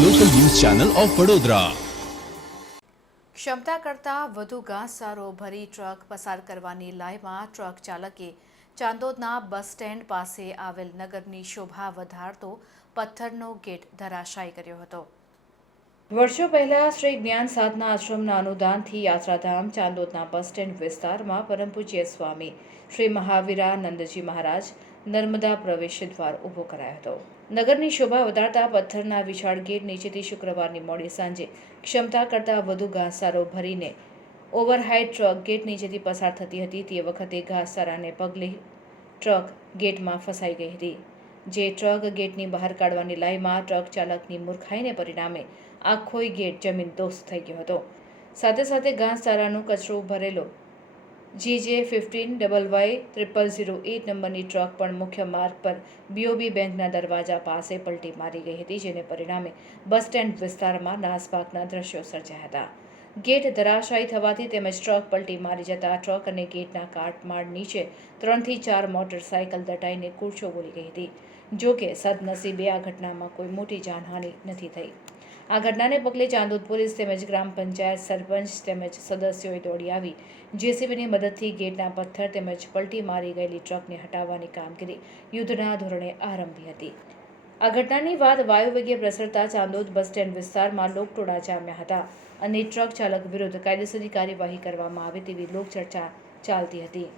Channel of Vadodara. ક્ષમતા કરતાં વધુ ઘાસચારો ભરી ટ્રક પસાર કરવાની લાયમાં ટ્રક ચાલકે ચાંદોદના બસ સ્ટેન્ડ પાસે આવેલ નગરની શોભા વધારતો પથ્થરનો ગેટ ધરાશાયી કર્યો હતો. વર્ષો પહેલા શ્રી જ્ઞાન સાધના આશ્રમના અનુદાનથી યાત્રાધામ ચાંદોદના બસ સ્ટેન્ડ વિસ્તારમાં પરમ સ્વામી શ્રી મહાવીરાનંદજી મહારાજ નર્મદા પ્રવેશ દ્વાર ઊભો કરાયો હતો. નગરની શોભા વધારતા પથ્થરના વિશાળ ગેટ નીચેથી શુક્રવારની મોડી સાંજે ક્ષમતા કરતાં વધુ ઘાસચારો ભરીને ઓવરહાઇડ ટ્રક ગેટ નીચેથી પસાર થતી હતી. તે વખતે ઘાસચારાને પગલે ટ્રક ગેટમાં ફસાઈ ગઈ હતી. જે ટ્રક ગેટની બહાર કાઢવાની લાઈમાં ટ્રક ચાલકની મૂર્ખાઈને પરિણામે આખોય ગેટ જમીન દોસ્ત થઈ ગયો હતો. સાથે સાથે ઘાસચારાનું કચરો ભરેલો GJ fifteen double Y triple zero eight નંબરની ટ્રક પણ મુખ્ય માર્ગ પર બીઓબી બેંકના દરવાજા પાસે પલટી મારી ગઈ હતી, જેને પરિણામે બસ સ્ટેન્ડ વિસ્તારમાં નાસભાગના દ્રશ્યો સર્જાયા હતા. ગેટ ધરાશાયી થવાથી તેમજ ટ્રક પલટી મારી જતા ટ્રક અને ગેટના કાટમાળ નીચે ત્રણથી ચાર મોટરસાયકલ દટાઈને કૂર્ચો બોલી ગઈ હતી. જોકે સદનસીબે આ ઘટનામાં કોઈ મોટી જાનહાનિ નથી થઈ. આ ઘટનાને પગલે ચાંદોદ પોલીસ તેમજ ગ્રામ પંચાયત સરપંચ તેમજ સદસ્યોએ દોડી આવી. જેસીબીની મદદથી ગેટના પથ્થર તેમજ પલટી મારી ગયેલી ટ્રકને હટાવવાની કામગીરી યુદ્ધના ધોરણે આરંભી હતી. આ ઘટનાની વાત વાયુવેગે પ્રસરતા ચાંદોદ બસ સ્ટેન્ડ વિસ્તારમાં લોકટોળા જામ્યા હતા અને ટ્રક ચાલક વિરુદ્ધ કાયદેસરની કાર્યવાહી કરવામાં આવે તેવી લોકચર્ચા ચાલતી હતી.